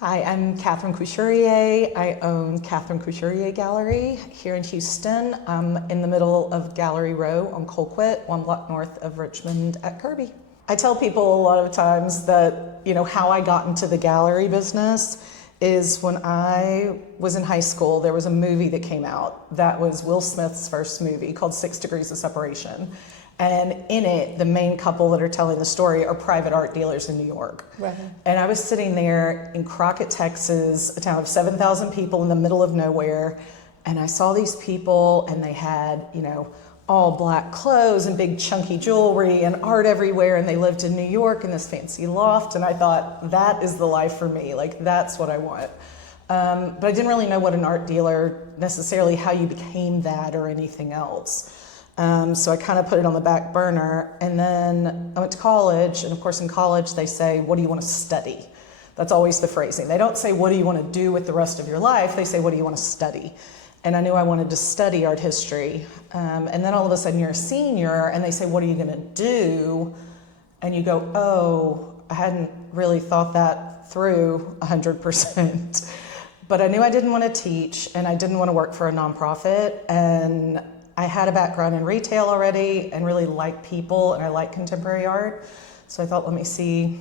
Hi, I'm Catherine Couturier. I own Catherine Couturier Gallery here in Houston. I'm in the middle of Gallery Row on Colquitt, 1 block north of Richmond at Kirby. I tell people a lot of times that, how I got into the gallery business is when I was in high school, there was a movie that came out that was Will Smith's first movie called 6 Degrees of Separation. And in it, the main couple that are telling the story are private art dealers in New York. Right. And I was sitting there in Crockett, Texas, a town of 7,000 people in the middle of nowhere. And I saw these people and they had, all black clothes and big chunky jewelry and art everywhere. And they lived in New York in this fancy loft. And I thought, that is the life for me. Like, that's what I want. But I didn't really know what an art dealer, necessarily how you became that or anything else. So I kind of put it on the back burner, and then I went to college, and of course in college they say, what do you want to study? That's always the phrasing. They don't say, what do you want to do with the rest of your life? They say, what do you want to study? And I knew I wanted to study art history. And then all of a sudden you're a senior, and they say, what are you going to do? And you go, oh, I hadn't really thought that through 100%. But I knew I didn't want to teach, and I didn't want to work for a nonprofit, and I had a background in retail already and really like people, and I like contemporary art. So I thought, let me see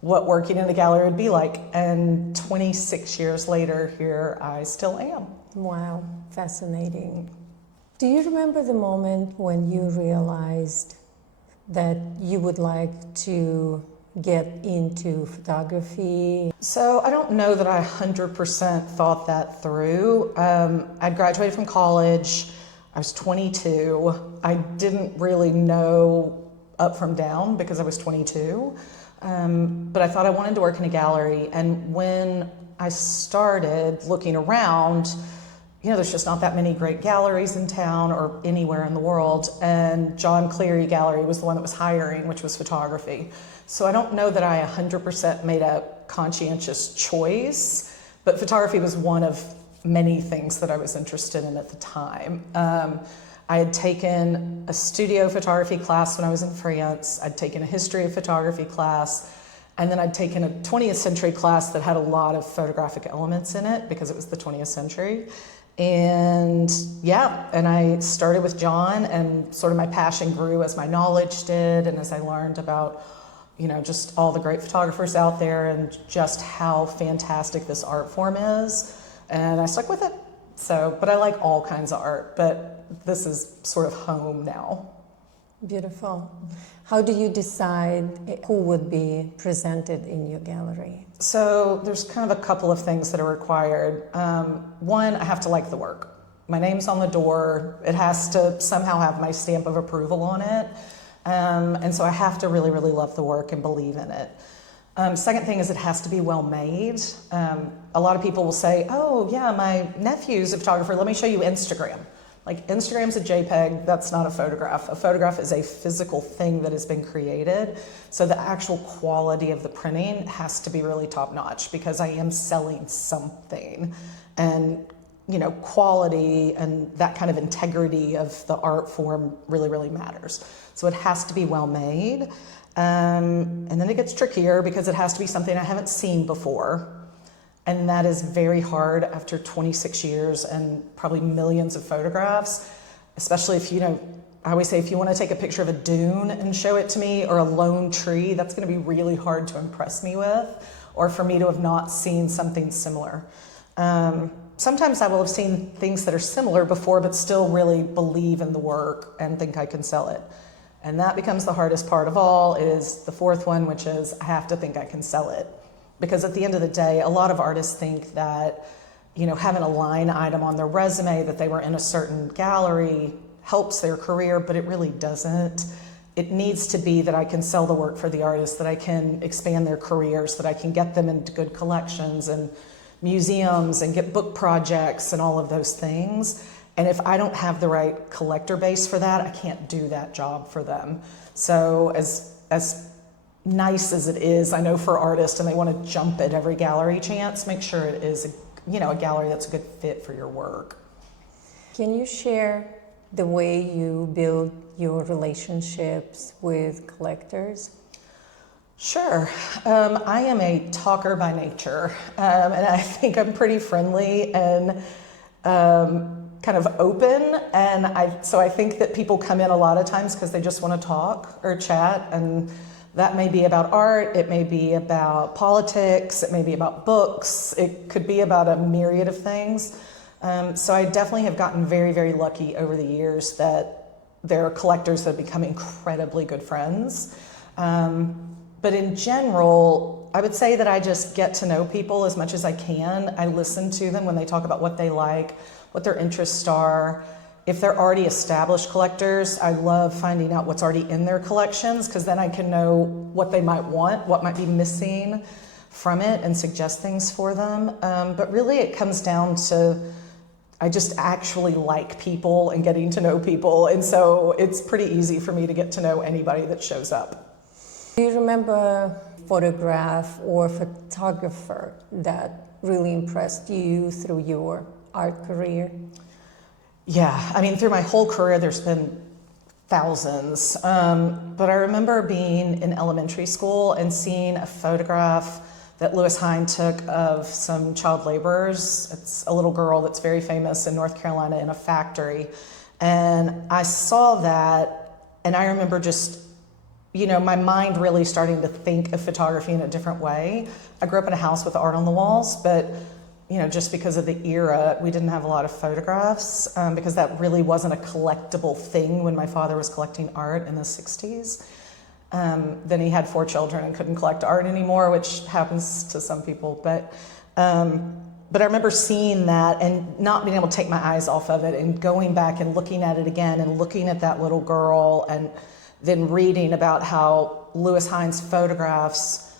what working in a gallery would be like. And 26 years later, here I still am. Wow, fascinating. Do you remember the moment when you realized that you would like to get into photography? So I don't know that I 100% thought that through. I graduated from college. I was 22. I didn't really know up from down because I was 22. But I thought I wanted to work in a gallery. And when I started looking around, there's just not that many great galleries in town or anywhere in the world. And John Cleary Gallery was the one that was hiring, which was photography. So I don't know that I 100% made a conscientious choice, but photography was one of many things that I was interested in at the time. I had taken a studio photography class when I was in France. I'd taken a history of photography class, and then I'd taken a 20th century class that had a lot of photographic elements in it because it was the 20th century. And I started with John, and sort of my passion grew as my knowledge did, and as I learned about just all the great photographers out there and just how fantastic this art form is. And I stuck with it. But I like all kinds of art, but this is sort of home now. Beautiful. How do you decide who would be presented in your gallery? So there's kind of a couple of things that are required. One, I have to like the work. My name's on the door. It has to somehow have my stamp of approval on it. And so I have to really, really love the work and believe in it. Second thing is it has to be well made. A lot of people will say, oh yeah, my nephew's a photographer, let me show you Instagram. Like, Instagram's a JPEG, that's not a photograph. A photograph is a physical thing that has been created. So the actual quality of the printing has to be really top notch because I am selling something. And quality and that kind of integrity of the art form really, really matters. So it has to be well made. And then it gets trickier because it has to be something I haven't seen before. And that is very hard after 26 years and probably millions of photographs, especially if, I always say if you want to take a picture of a dune and show it to me or a lone tree, that's going to be really hard to impress me with, or for me to have not seen something similar. Sometimes I will have seen things that are similar before, but still really believe in the work and think I can sell it. And that becomes the hardest part of all, is the fourth one, which is I have to think I can sell it. Because at the end of the day, a lot of artists think that, having a line item on their resume that they were in a certain gallery helps their career, but it really doesn't. It needs to be that I can sell the work for the artist, that I can expand their careers, that I can get them into good collections and museums and get book projects and all of those things. And if I don't have the right collector base for that, I can't do that job for them. So as nice as it is, I know for artists, and they want to jump at every gallery chance, make sure it is a gallery that's a good fit for your work. Can you share the way you build your relationships with collectors? Sure. I am a talker by nature, and I think I'm pretty friendly and kind of open. And so I think that people come in a lot of times because they just want to talk or chat, and that may be about art, it may be about politics, it may be about books, it could be about a myriad of things. So I definitely have gotten very, very lucky over the years that there are collectors that have become incredibly good friends. But in general, I would say that I just get to know people as much as I can. I listen to them when they talk about what they like, what their interests are. If they're already established collectors, I love finding out what's already in their collections, because then I can know what they might want, what might be missing from it, and suggest things for them. But really it comes down to, I just actually like people and getting to know people. And so it's pretty easy for me to get to know anybody that shows up. Do you remember a photograph or photographer that really impressed you through your art career? Yeah, I mean, through my whole career, there's been thousands. But I remember being in elementary school and seeing a photograph that Lewis Hine took of some child laborers. It's a little girl that's very famous in North Carolina in a factory. And I saw that, and I remember just, my mind really starting to think of photography in a different way. I grew up in a house with art on the walls, but just because of the era, we didn't have a lot of photographs because that really wasn't a collectible thing when my father was collecting art in the 60s. Then he had 4 children and couldn't collect art anymore, which happens to some people. But I remember seeing that and not being able to take my eyes off of it, and going back and looking at it again and looking at that little girl, and then reading about how Lewis Hine's photographs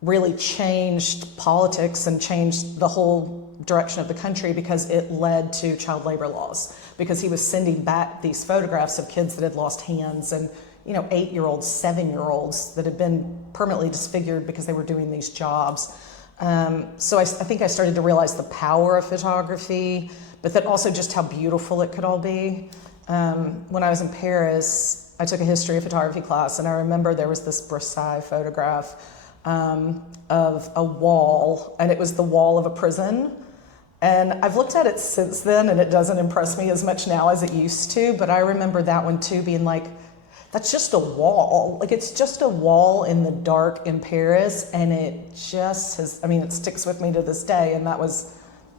really changed politics and changed the whole direction of the country, because it led to child labor laws, because he was sending back these photographs of kids that had lost hands, and 8-year-olds, 7-year-olds that had been permanently disfigured because they were doing these jobs. So I think I started to realize the power of photography, but then also just how beautiful it could all be. When I was in Paris, I took a history of photography class, and I remember there was this Versailles photograph of a wall, and it was the wall of a prison. And I've looked at it since then, and it doesn't impress me as much now as it used to, but I remember that one too being like, that's just a wall. Like, it's just a wall in the dark in Paris, and it just has, it sticks with me to this day, and that was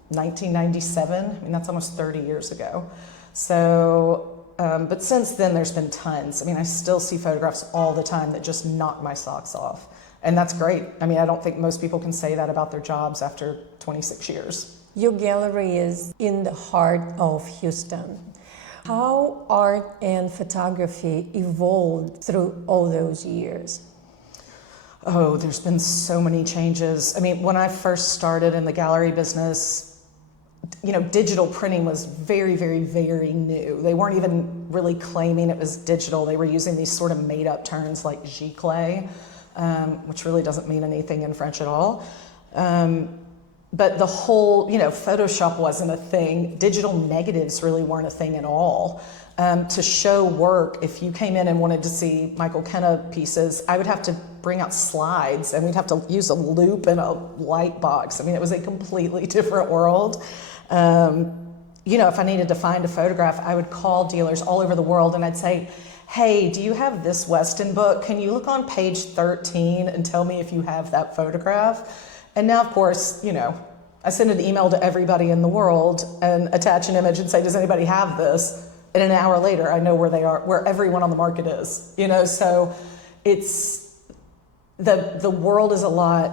1997. That's almost 30 years ago. So, but since then, there's been tons. I still see photographs all the time that just knock my socks off. And that's great. I don't think most people can say that about their jobs after 26 years. Your gallery is in the heart of Houston. How art and photography evolved through all those years? Oh, there's been so many changes. When I first started in the gallery business, digital printing was very, very, very new. They weren't even really claiming it was digital. They were using these sort of made-up terms like giclée, which really doesn't mean anything in French at all. But the whole, Photoshop wasn't a thing. Digital negatives really weren't a thing at all. To show work, if you came in and wanted to see Michael Kenna pieces, I would have to bring out slides, and we'd have to use a loop and a light box. It was a completely different world. If I needed to find a photograph, I would call dealers all over the world, and I'd say, hey, do you have this Weston book? Can you look on page 13 and tell me if you have that photograph? And now, of course, I send an email to everybody in the world and attach an image and say, does anybody have this? And an hour later, I know where they are, where everyone on the market is. So it's, the world is a lot,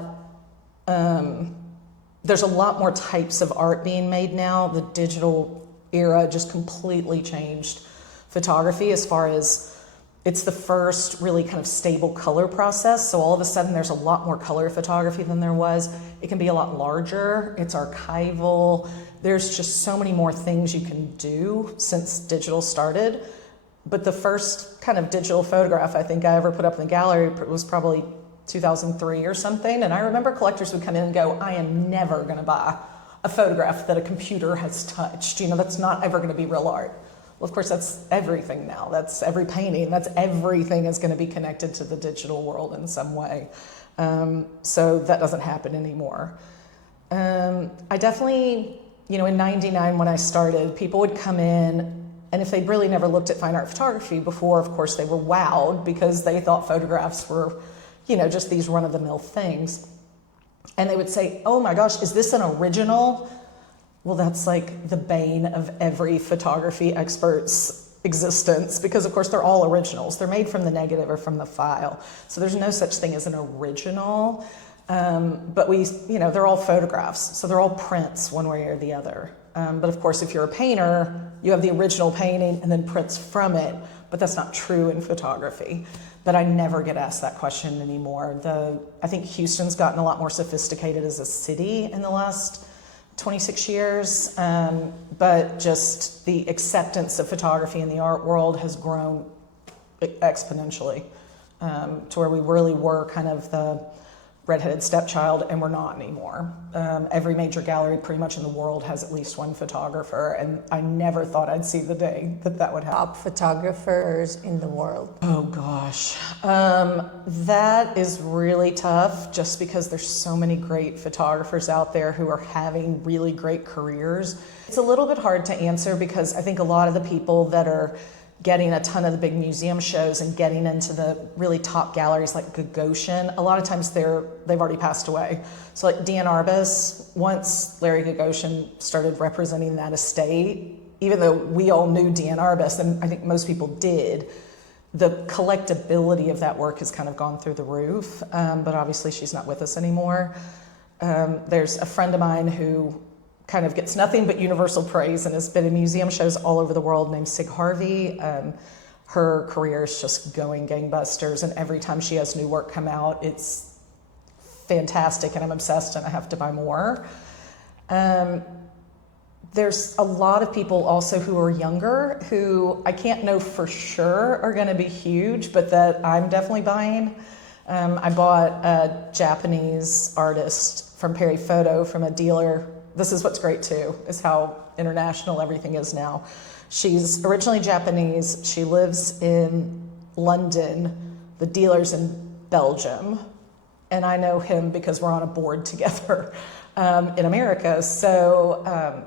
there's a lot more types of art being made now. The digital era just completely changed photography, as far as it's the first really kind of stable color process. So all of a sudden there's a lot more color photography than there was. It can be a lot larger. It's archival. There's just so many more things you can do since digital started. But the first kind of digital photograph I think I ever put up in the gallery was probably 2003 or something. And I remember collectors would come in and go, I am never going to buy a photograph that a computer has touched. That's not ever going to be real art. Well, of course, that's everything now. That's every painting. That's everything is going to be connected to the digital world in some way. So that doesn't happen anymore. I definitely, in '99 when I started, people would come in, and if they'd really never looked at fine art photography before, of course, they were wowed because they thought photographs were, just these run-of-the-mill things. And they would say, oh my gosh, is this an original? Well, that's like the bane of every photography expert's existence because, of course, they're all originals. They're made from the negative or from the file. So there's no such thing as an original. But they're all photographs. So they're all prints one way or the other. But of course, if you're a painter, you have the original painting and then prints from it. But that's not true in photography. But I never get asked that question anymore. I think Houston's gotten a lot more sophisticated as a city in the last 26 years, but just the acceptance of photography in the art world has grown exponentially to where we really were kind of the redheaded stepchild, and we're not anymore. Every major gallery pretty much in the world has at least one photographer, and I never thought I'd see the day that would happen. Top photographers in the world. Oh gosh, that is really tough just because there's so many great photographers out there who are having really great careers. It's a little bit hard to answer because I think a lot of the people that are getting a ton of the big museum shows and getting into the really top galleries like Gagosian, a lot of times they've already passed away. So like Diane Arbus, once Larry Gagosian started representing that estate, even though we all knew Diane Arbus, and I think most people did, the collectability of that work has kind of gone through the roof, but obviously she's not with us anymore. There's a friend of mine who kind of gets nothing but universal praise and has been in museum shows all over the world, named Sig Harvey. Her career is just going gangbusters, and every time she has new work come out, it's fantastic, and I'm obsessed and I have to buy more. There's a lot of people also who are younger who I can't know for sure are going to be huge, but that I'm definitely buying. I bought a Japanese artist from Perry Photo from a dealer. This is what's great too, is how international everything is now. She's originally Japanese. She lives in London. The dealer's in Belgium. And I know him because we're on a board together in America. So,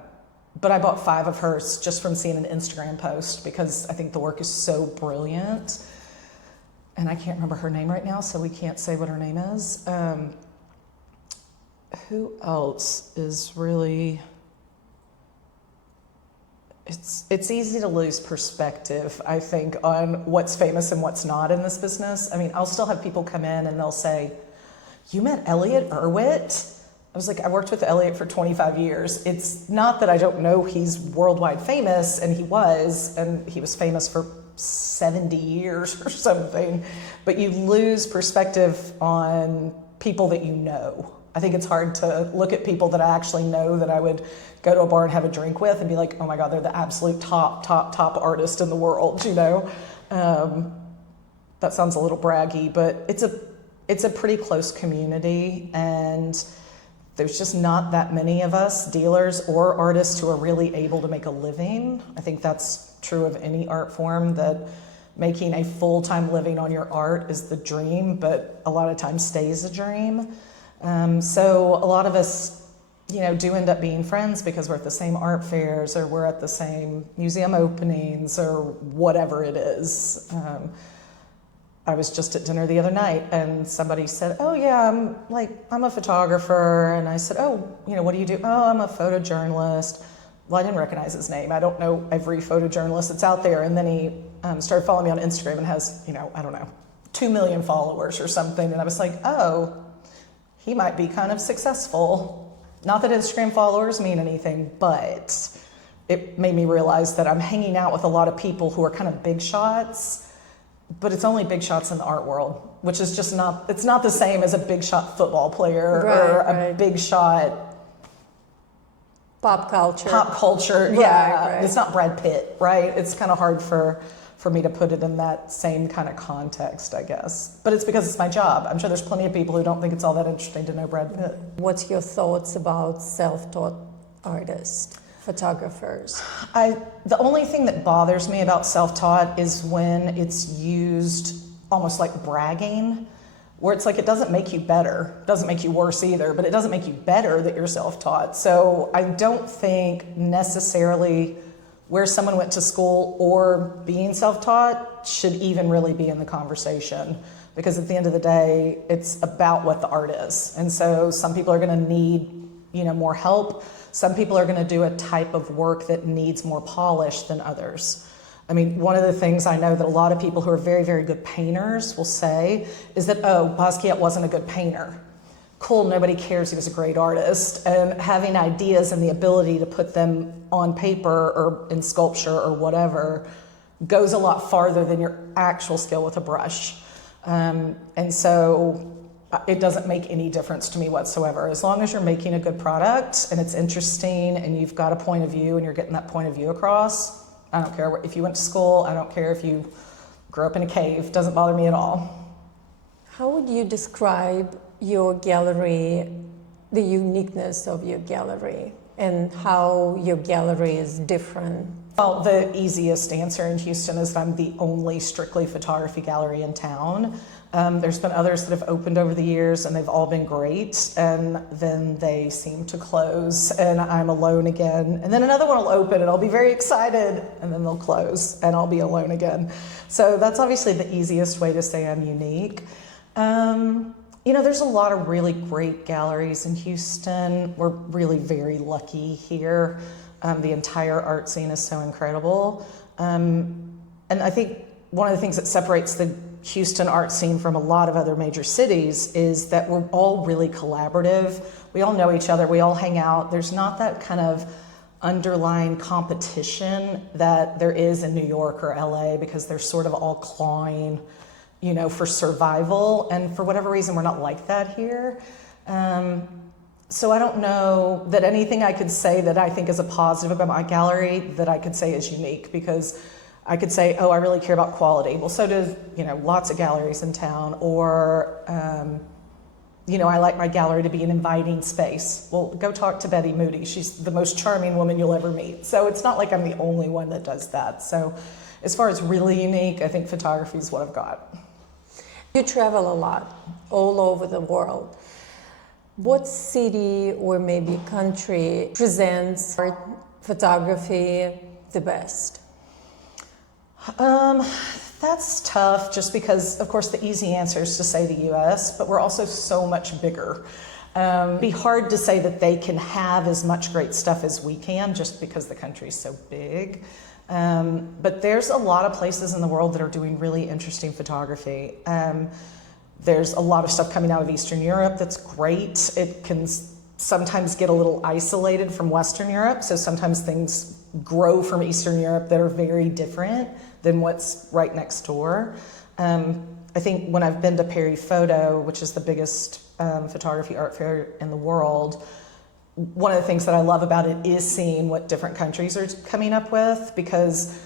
but I bought 5 of hers just from seeing an Instagram post because I think the work is so brilliant. And I can't remember her name right now, so we can't say what her name is. Who else is really... It's easy to lose perspective, I think, on what's famous and what's not in this business. I mean, I'll still have people come in and they'll say, you met Elliot Erwitt? I was like, I worked with Elliot for 25 years. It's not that I don't know he's worldwide famous, and he was famous for 70 years or something, but you lose perspective on people that you know. I think it's hard to look at people that I actually know that I would go to a bar and have a drink with and be like, oh my God, they're the absolute top artist in the world, you know? That sounds a little braggy, but it's a pretty close community, and there's just not that many of us, dealers or artists, who are really able to make a living. I think that's true of any art form, that making a full-time living on your art is the dream, but a lot of times stays a dream. So a lot of us, do end up being friends because we're at the same art fairs, or we're at the same museum openings, or whatever it is. I was just at dinner the other night and somebody said, oh yeah, I'm a photographer. And I said, oh, what do you do? Oh, I'm a photojournalist. Well, I didn't recognize his name. I don't know every photojournalist that's out there. And then he started following me on Instagram and has, 2 million followers or something. And I was like, oh, he might be kind of successful. Not that Instagram followers mean anything, but it made me realize that I'm hanging out with a lot of people who are kind of big shots, but it's only big shots in the art world, which is just it's not the same as a big shot football player or a big shot pop culture. Yeah, right. It's not Brad Pitt, right? It's kind of hard for me to put it in that same kind of context, I guess. But it's because it's my job. I'm sure there's plenty of people who don't think it's all that interesting to know Brad Pitt. What's your thoughts about self-taught artists? photographers? The only thing that bothers me about self-taught is when it's used almost like bragging, where it's like it doesn't make you better, it doesn't make you worse either, but it doesn't make you better that you're self-taught. So I don't think necessarily where someone went to school or being self-taught should even really be in the conversation, because at the end of the day, it's about what the art is. And so some people are going to need, more help. Some people are going to do a type of work that needs more polish than others. I mean, one of the things I know that a lot of people who are very, very good painters will say is that, oh, Basquiat wasn't a good painter. Cool, nobody cares, he was a great artist. And having ideas and the ability to put them on paper or in sculpture or whatever goes a lot farther than your actual skill with a brush. And so it doesn't make any difference to me whatsoever. As long as you're making a good product and it's interesting and you've got a point of view and you're getting that point of view across, I don't care if you went to school, I don't care if you grew up in a cave, doesn't bother me at all. How would you describe your gallery, the uniqueness of your gallery, and how your gallery is different? Well, the easiest answer in Houston is that I'm the only strictly photography gallery in town. There's been others that have opened over the years and they've all been great, and then they seem to close and I'm alone again. And then another one will open and I'll be very excited, and then they'll close and I'll be alone again. So that's obviously the easiest way to say I'm unique. There's a lot of really great galleries in Houston. We're really very lucky here. The entire art scene is so incredible. And I think one of the things that separates the Houston art scene from a lot of other major cities is that we're all really collaborative. We all know each other, we all hang out. There's not that kind of underlying competition that there is in New York or LA, because they're sort of all clawing, for survival. And for whatever reason, we're not like that here. So I don't know that anything I could say that I think is a positive about my gallery that I could say is unique, because I could say, oh, I really care about quality. Well, so do, lots of galleries in town. Or, I like my gallery to be an inviting space. Well, go talk to Betty Moody. She's the most charming woman you'll ever meet. So it's not like I'm the only one that does that. So as far as really unique, I think photography is what I've got. You travel a lot, all over the world. What city or maybe country presents art photography the best? That's tough, just because, of course, the easy answer is to say the US, but we're also so much bigger. It'd be hard to say that they can have as much great stuff as we can, just because the country's so big. But there's a lot of places in the world that are doing really interesting photography. There's a lot of stuff coming out of Eastern Europe that's great. It can sometimes get a little isolated from Western Europe, so sometimes things grow from Eastern Europe that are very different than what's right next door. I think when I've been to Perry Photo, which is the biggest photography art fair in the world, one of the things that I love about it is seeing what different countries are coming up with, because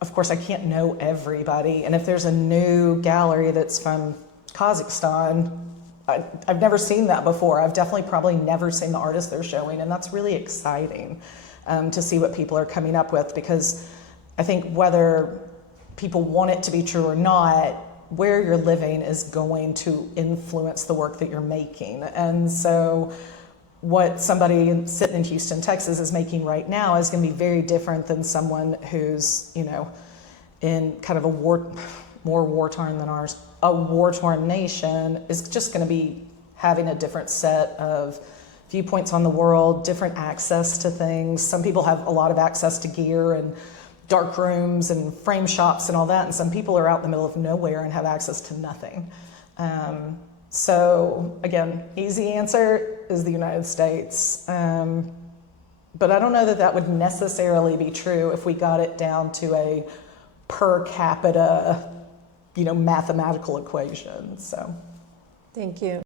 of course I can't know everybody, and if there's a new gallery that's from Kazakhstan, I've never seen that before. I've definitely probably never seen the artist they're showing, and that's really exciting to see what people are coming up with, because I think whether people want it to be true or not, where you're living is going to influence the work that you're making. And so what somebody sitting in Houston, Texas is making right now is going to be very different than someone who's, in kind of a more war-torn than ours. A war-torn nation is just going to be having a different set of viewpoints on the world, different access to things. Some people have a lot of access to gear and dark rooms and frame shops and all that, and some people are out in the middle of nowhere and have access to nothing. So again, easy answer is the United States. But I don't know that that would necessarily be true if we got it down to a per capita, mathematical equation. So, thank you.